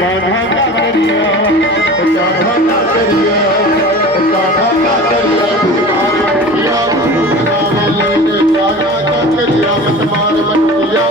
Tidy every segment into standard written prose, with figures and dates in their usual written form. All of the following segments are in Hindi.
कान्हा का करिया कान्हा का करिया कान्हा का करिया किया कान्हा का करिया मत मार मत किया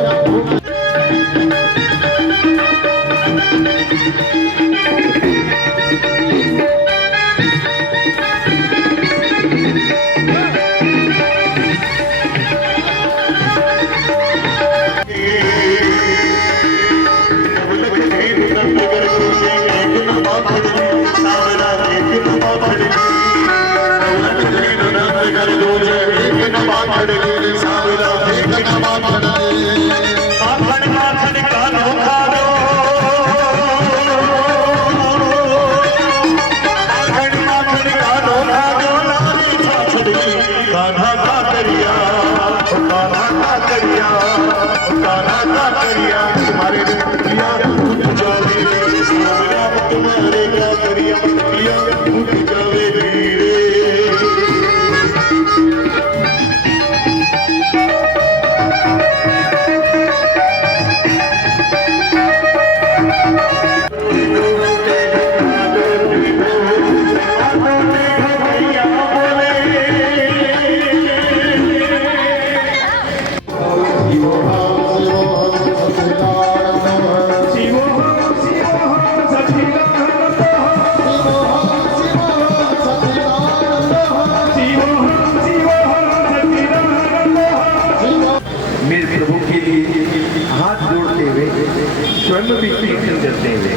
स्वयं भी कीर्तन करते हुए,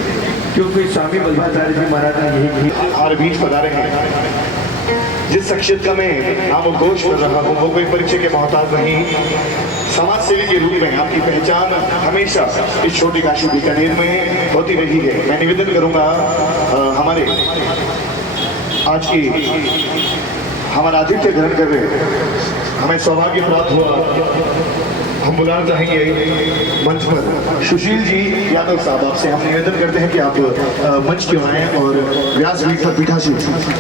क्योंकि स्वामी वल्लभाचार्य जी महाराज ने यही हमारे बीच पधारे हैं। जिस शख्सियत का मैं नाम उद्घोष कर रहा हूँ वो कोई परिचय के मोहताज नहीं, समाज सेवी के रूप में आपकी पहचान हमेशा इस छोटी काशी बीकानेर में होती रही है। मैं निवेदन करूंगा हमारे आज की हमारा आतिथ्य ग्रहण कर रहे हमें सौभाग्य प्राप्त हुआ, हम बुलाना चाहेंगे मंच पर सुशील जी यादव साहब। आपसे हम निवेदन करते हैं कि आप मंच क्यों आए और व्यासपीठ पर पीठासीन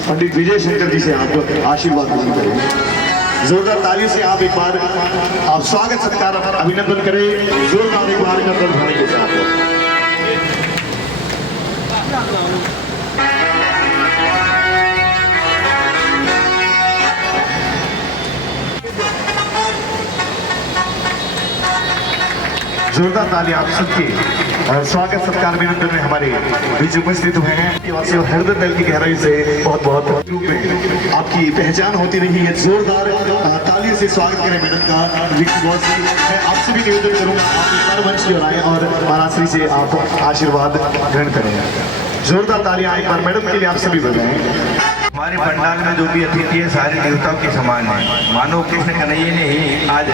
पंडित विजय शंकर जी से आप आशीर्वाद ग्रहण करें। जोरदार तालियों से आप एक बार आप स्वागत सत्कार अभिनंदन करें, जोरदार एक बार का ध्वनि के साथ। जोरदार ताली आप सबके स्वागत सत्कार अभिनंदन में हमारे बीच उपस्थित हुए हैं। हृदय दिल की गहराई से बहुत बहुत रूप में आपकी पहचान होती रही है। जोरदार तालियों से स्वागत करें मैडम का। मैं आपसे भी निवेदन करूंगा आप इस बार मंच की ओर आए और महाराज से आप आशीर्वाद ग्रहण करें। जोरदार तालियां एक बार मैडम के लिए आप सभी बजाएं। हमारे पंडाल में जो भी अतिथि है सारे देवताओं के समान है, मानो कृष्ण कन्हैया ने ही आज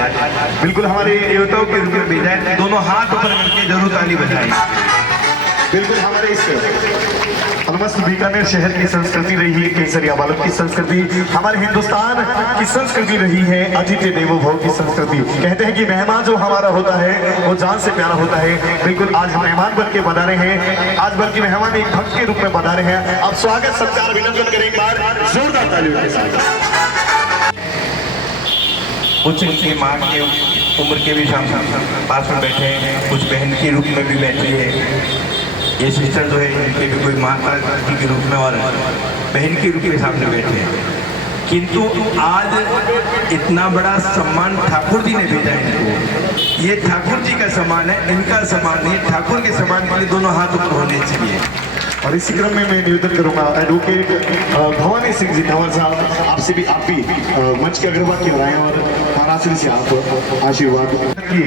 बिल्कुल हमारे देवताओं के रूप में भेजा है। दोनों हाथ ऊपर करके जरूर ताली बजाएं। बिल्कुल हमारे इस अलमस्त बीकानेर शहर की संस्कृति रही है, केसरिया बालक की संस्कृति, हमारे हिंदुस्तान की संस्कृति रही है, अतिथि देवो भव की संस्कृति। कहते हैं कि मेहमान जो हमारा होता है वो जान से प्यारा होता है। बिल्कुल आज हम मेहमान बन के पधारे हैं, आज बल्कि मेहमान एक भक्त के रूप में पधारे हैं। आप स्वागत सत्कार अभिनंदन करें एक बार जोरदार तालियों के साथ। कुछ इनकी माँ के उम्र के भी पास में बैठे हैं, कुछ बहन के रूप में भी बैठी है। ये सिस्टर जो है इनके भी कोई माता के रूप में और बहन के रूप में सामने बैठे हैं। किंतु आज इतना बड़ा सम्मान ठाकुर जी ने भेजा है इनको। ये ठाकुर जी का सम्मान है, इनका सम्मान नहीं। ठाकुर के सम्मान के लिए दोनों हाथ ऊपर होने चाहिए। और इसी क्रम में मैं निवेदन करूंगा एडवोकेट भवानी सिंह जी कंवर साहब, आपसे भी आप भी मंच के अग्रभाग की बनाए और महाराज से आप आशीर्वाद की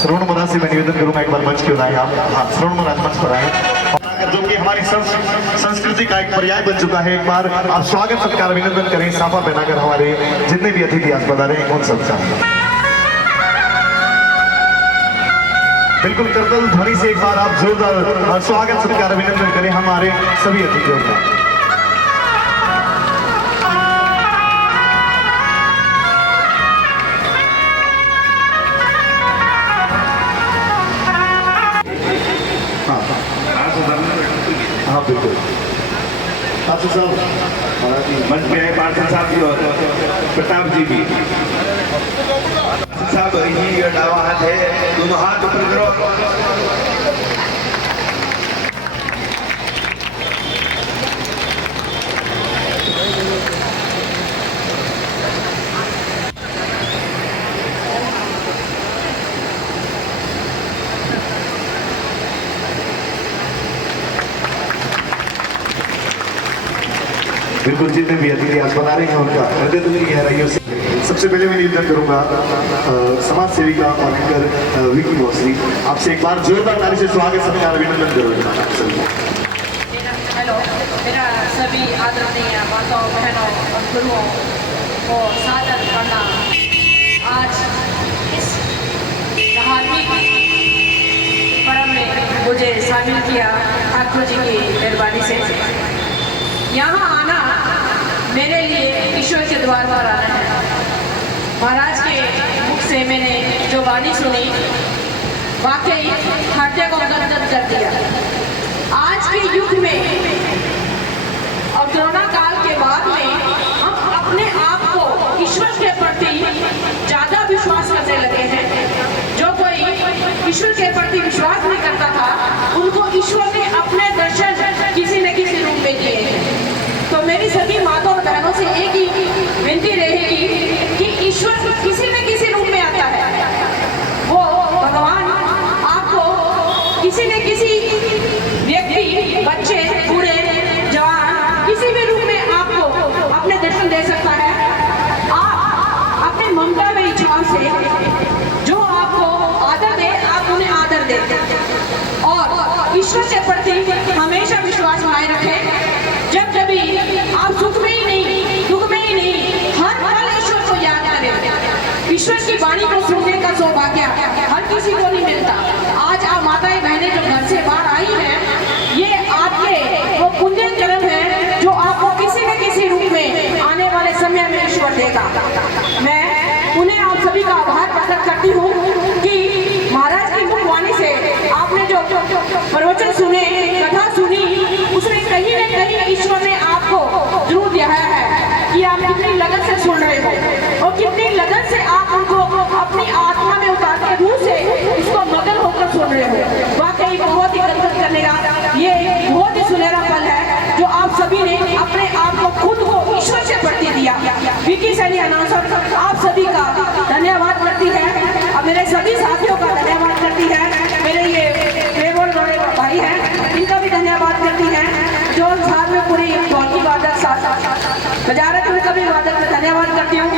श्रवण महाराज से मैं निवेदन करूंगा एक बार मंच के बनाए आप। हाँ, श्रवण महाराज मंच पर आए जो कि हमारी संस्कृति का एक पर्याय बन चुका है। एक बार आप स्वागत सत्कार अभिनंदन करें साफा पहनाकर हमारे जितने भी अतिथि आज पधारे हैं उन सबका। बिल्कुल करतल ध्वनि से एक बार आप जोरदार स्वागत सत्कार अभिनंदन करें हमारे सभी अतिथियों का। हाँ बिल्कुल पार्षद साहब मंच पे आए पार्षद साहब जी और प्रताप जी भी। साहब ये डावा हाथ है, दोनों हाथ ऊपर करो। बिल्कुल जितने भी अतिथि आज बता रहे हैं उनका हृदय दिल की गहराइयों से सबसे पहले मैं निवेदन करूंगा समाज सेविका और एंकर विकी मौसरी, आपसे एक बार जोरदार ताली से स्वागत सत्कार अभिनंदन करूंगा। हेलो, मेरा सभी आदरणीय माताओं बहनों और गुरुओं को सादर करना। आज इस धार्मिक पर्व में मुझे शामिल किया ठाकुर जी की मेहरबानी से। यहाँ आना मेरे लिए ईश्वर के द्वार पर आना है। महाराज के मुख से मैंने जो वाणी सुनी वाकई हृदय को गदगद कर दिया। आज के युग में और कोरोना काल के बाद में हम अपने आप को ईश्वर के प्रति ज्यादा विश्वास करने लगे हैं। जो कोई ईश्वर के प्रति विश्वास नहीं करता था उनको ईश्वर ने अपने दर्शन किसी न किसी रूप में दिए हैं। तो मेरी सभी माताओं और बहनों से एक ही विनती रहेगी कि ईश्वर किसी न किसी रूप में आता है। वो भगवान आपको किसी न किसी व्यक्ति, बच्चे, बूढ़े, जवान, किसी भी रूप में आपको अपने दर्शन दे सकता है। आप अपने ममता व इच्छाओं से जो आपको आदर दे आप उन्हें आदर देते और ईश्वर के प्रति हमेशा विश्वास बनाए रखें। जब कभी आप सुख में ही नहीं, दुख में ही नहीं, हर पल ईश्वर को याद करें। ईश्वर की वाणी को सुनने का सौभाग्य हर किसी को नहीं मिलता। आज आप माताएं बहनें जो घर से बाहर आई हैं, ये आपके वो पुण्य कर्म है जो आपको किसी न किसी रूप में आने वाले समय में ईश्वर देगा। मैं उन्हें आप सभी का आभार प्रकट करती हूँ कि महाराज की मुखवाणी से आपने जो प्रवचन सुने, कथा सुनी, उसमें कहीं न कहीं ईश्वर ने आपको जरूर दिखाया है कि आप कितनी लगन से सुन रहे हो और कितनी लगन से आप उनको अपनी आत्मा में उतार के रूह से इसको मगन होकर सुन रहे हो। वाकई बहुत ही गदगद करने का ये बहुत ही सुनहरा पल है जो आप सभी ने अपने आप को खुद को ईश्वर से प्रति दिया। विकी सैनी अनाउंसर आप सभी का धन्यवाद करती है और मेरे सभी साथियों का धन्यवाद करती है। मेरे ये बड़े भाई हैं, इनका भी धन्यवाद करती हैं जो साथ में पूरी ढोलकी वादक साथ बजारत में कभी वादक में धन्यवाद करती हूँ।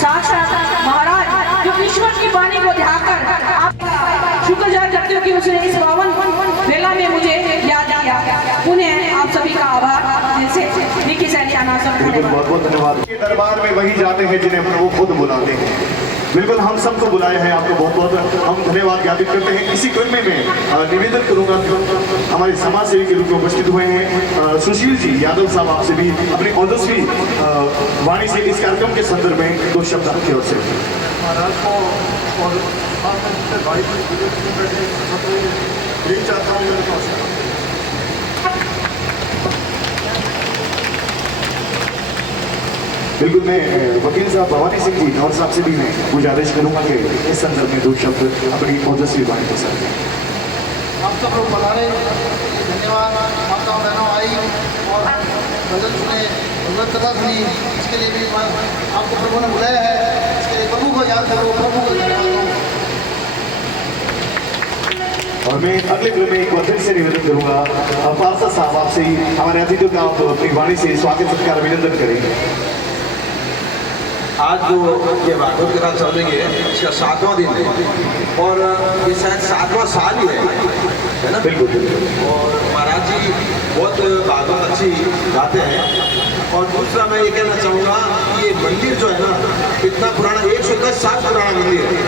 साक्षात महाराज जो ईश्वर की वाणी को ध्याकर आप शुक्रगुजार करती हूँ कि उसने इस पावन वेला में मुझे याद किया। उन्हें आप सभी का आभार दिल से निकी सैनी अनाउंसर बहुत बहुत धन्यवाद। के दरबार में वही जाते हैं जिन्हें प्रभु खुद बुलाते हैं। बिल्कुल हम सबको बुलाए हैं, आपको बहुत बहुत हम धन्यवाद ज्ञापित करते हैं। इसी क्रम में मैं निवेदन करूंगा हमारे समाज सेवी के रूप में उपस्थित हुए हैं सुशील जी यादव साहब, आपसे भी अपनी ओजस्वी वाणी से इस कार्यक्रम के संदर्भ में दो शब्द आपकी ओर से। महाराज को और भाई यही चाहता हूँ मेरे पास। बिल्कुल मैं वकील साहब भवानी सिंह जी और साहब से भी मैं गुजारिश करूंगा कि इस संदर्भ में दो शब्द अपनी ओजस्वी वाणी के साथ। आप सब लोग बता रहे धन्यवाद। माताओं बहनों आई और भजन सुने, भगवत कथा सुनी, इसके लिए भी आपको प्रभु ने बुलाया है। इसके लिए प्रभु को याद करो, प्रभु को धन्यवाद दो। और मैं अगले क्रम में एक बार फिर से निवेदन करूंगा पार्षद साहब आपसे ही हमारे अतिथियों का आप अपनी वाणी से स्वागत सत्कार अभिनंदन करें। आज जो ये भागवत कथा चल रही है इसका 7वां दिन है और ये शायद 7वां साल ही है ना। बिल्कुल। और महाराज जी बहुत भागवत अच्छी गाते हैं। और दूसरा मैं ये कहना चाहूँगा ये मंदिर जो है ना इतना पुराना 110 साल पुराना मंदिर है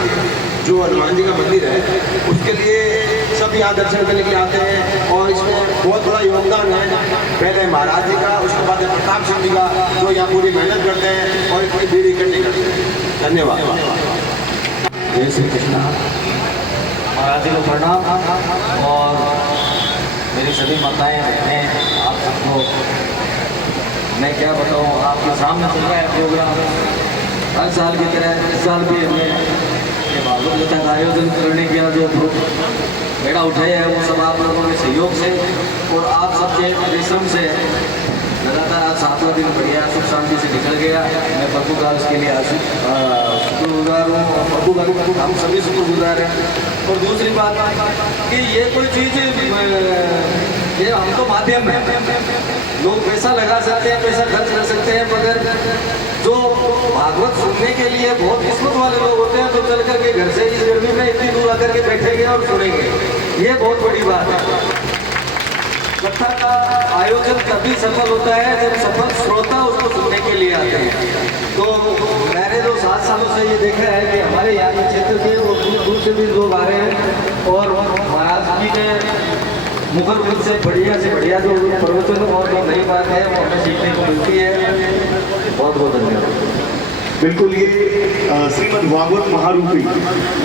जो हनुमान जी का मंदिर है, उसके लिए सब यहाँ दर्शन करने के लिए आते हैं और इसमें बहुत बड़ा योगदान है। पहले महाराज जी का, उसके बाद प्रताप सिंह जी का जो यहाँ पूरी मेहनत करते हैं और इतनी भीड़ इकट्ठी करते हैं। धन्यवाद। जय श्री कृष्णा। महाराज जी को प्रणाम और मेरी सभी माताएं बहनें, आप सबको मैं क्या बताऊँ, आपके सामने चल रहा है प्रोग्राम। हर साल की तरह इस साल भी हमने ये भागवत कथा का आयोजन करने का जो बेड़ा उठाया है वो सब आप लोगों के सहयोग से और आप सबके परिश्रम से लगातार आज 7वां दिन बढ़िया सुख शांति से निकल गया। मैं प्रभु का उसके लिए शुक्रगुजार हूँ और प्रभु का हम सभी शुक्रगुजार हैं। और दूसरी बात कि ये कोई चीज़ ये हम तो माध्यम है, लोग पैसा लगा सकते हैं, पैसा खर्च कर सकते हैं, मगर जो भागवत सुनने के लिए बहुत किस्मत वाले लोग होते हैं तो चल करके घर से इस गर्मी में इतनी दूर आकर के बैठेंगे और सुनेंगे, ये बहुत बड़ी बात है। कथा का आयोजन तभी सफल होता है जब सफल श्रोता उसको सुनने के लिए आते हैं। तो मैंने जो 7 सालों से ये देखा है कि हमारे यहाँ के क्षेत्र के वो दूर दूर से भी लोग आ रहे हैं और महाराज जी ने मुखर मुख से बढ़िया जो प्रवचन और जो नई बात है वो हमें सीखने को मिलती है। बहुत बहुत धन्यवाद। बिल्कुल, ये श्रीमद् भागवत महारूपी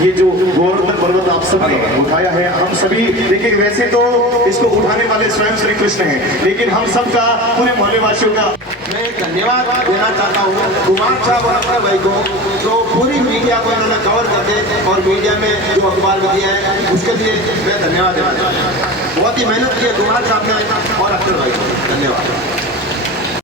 ये जो गोवर्धन पर्वत आप सबने उठाया है, हम सभी देखिए, वैसे तो इसको उठाने वाले स्वयं श्री कृष्ण हैं, लेकिन हम सबका, पूरे मोहल्ले वासियों का मैं धन्यवाद देना चाहता हूँ कुमार साहब और अक्षर भाई को, जो पूरी मीडिया को इन्होंने कवर करके और मीडिया में जो अखबार में दिया है उसके लिए मैं धन्यवाद देना चाहता हूँ। बहुत ही मेहनत की है कुमार साहब ने और अक्षर भाई को, धन्यवाद।